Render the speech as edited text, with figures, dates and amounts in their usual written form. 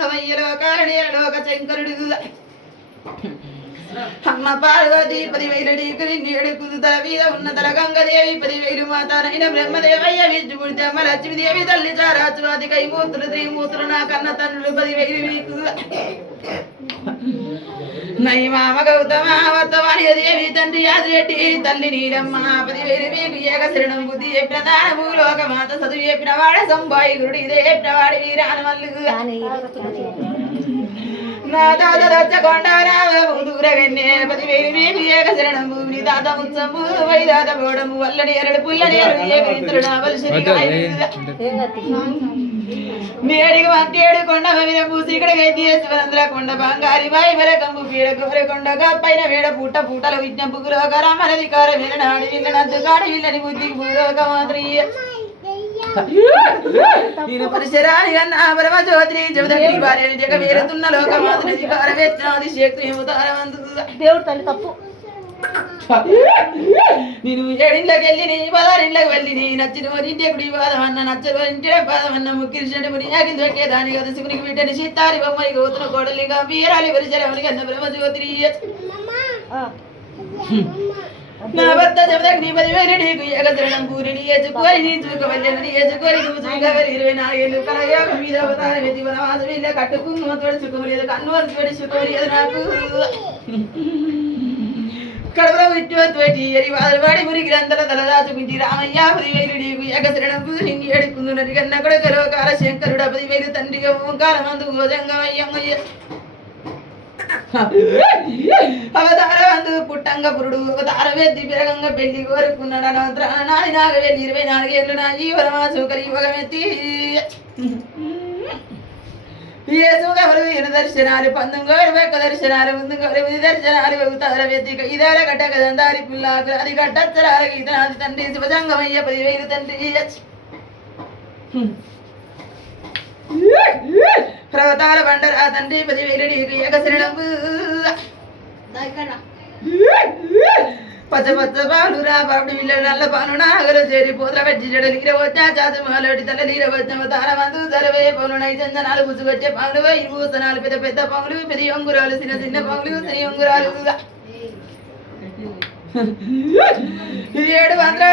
జంగమయ్యలో కారణీయలో ఒక శంకరుడు అమ్మ పార్వతి 10,000 నేడు కుదుతల మీద ఉన్న తల గంగదేవి 10,000 మాతానైన బ్రహ్మదేవయ్య విష్ణుమూర్తి అమ్మ లక్ష్మీదేవి తల్లి చారాచువాది కైమూర్తులు త్రిమూర్తులు నా కన్న తండ్రులు 10,000 నై మామ గౌతమ వర్తవాణి దేవి తండ్రి యాదిరెడ్డి తల్లి నీలమ్మ 10,000 ఏక శరణం బుద్ధి చెప్పిన దాన భూలోక మాత చదువు చెప్పిన వాడ సంబాయి గురుడు ఇదే చెప్పిన వాడి వీరాను మల్లు నా తాత రచ్చకొండ దూరగన్నే 10,000 ఏక శరణం భూమిని తాత ముచ్చము వైదాత బోడము వల్లని ఎరడు పుల్లని ఎరడు ఏకరితుడు నావలసి మేడికి వంటేడు కొండ విన పూసికడికి శివనంద్ర కొండ బంగారి బాయి బల కంపు పీడ గోరె కొండగా పైన వేడ పూట పూటల విజ్ఞం పుగులోక రామనధికార వీరనాడు వీళ్ళనందు కాడు వీళ్ళని బుద్ధికి భూలోక మాత్రయ్య నేను పరిసరాని కన్నా పరమ జ్యోతిని జగదగ్ని భార్యని జగ వేరుతున్న లోక మాత్రం అధికారవేత్నాది శక్తి దేవుడు తల్లి తప్పు నేను 7 ఇంట్లోకి వెళ్ళి 16 ఇంట్లోకి వెళ్ళి నచ్చిన ఇంటి గుడి బాధమన్న నచ్చని ఇంటి బాధమన్న ముఖ్యటి ముని యాకి దొక్కేదాని కదా శివునికి బిడ్డని సీతారి బొమ్మని గౌతున కోడలి వీరాలి పరిచరమని కన్న బ్రహ్మ జ్యోతిని నా భర్త జగదగ్ని 10,000 నీకు ఏకశరణం పూరిని ఏచుకోరి నీ చూకవల్లని ఏచుకోరి నువ్వు చూకవలి 24 ఏళ్ళు కలయోగం మీద అవతారం ఎత్తి వనవాసం వెళ్ళ కట్టుకున్న తోడు చుకోలేదు కన్ను తోడి చుకోలేదు నాకు కడపలో విద్యోత్వేటి ఎరి వాడి మురి గ్రంథల తలదాచుకుంటి రామయ్య 10,000 నీకు ఏకశరణం పూరి ఏడుకుందునని కన్న కొడుకలో కాల శంకరుడు 10,000 తండ్రిగా ఓంకార మందు భోజంగమయ్యమ్మయ్య అవతారవంతు పుట్టంగ పురుడు అవతార వెద్ది పిరగంగ పెళ్లి కోరుకున్నాడు అనంతరం నాది నాగ వెళ్ళి 24 ఏళ్ళు నా ఈ వరమాసు కలియుగమెత్తి ఏసుగమరు ఎన దర్శనాలు 19 దర్శనాలు ముందు 10 దర్శనాలు అవతార వెద్దిక ఇదాల గడ్డ కదందారి పుల్లాకు అది గడ్డచ్చరాల గీతనాది తండ్రి శివజంగమయ్య 10,000 తండ్రి ప్రవతాల బండరా తండ్రి 10,000 నీకు ఏకశరణం పచ్చ పచ్చ పాలురా పాపడి వీళ్ళ నల్ల పాలు నాగలు చేరి పోతల పెట్టి జడలు ఇరవచ్చా చాచు మాలోటి తల నీరవచ్చ అవతార మందు సరవే పౌలు నైచందనాలు పుచ్చుకొచ్చే పాములు ఈ భూసనాలు పెద్ద పెద్ద పాములు పెద్ద ఉంగురాలు చిన్న చిన్న పాములు సిరి ఉంగురాలు 700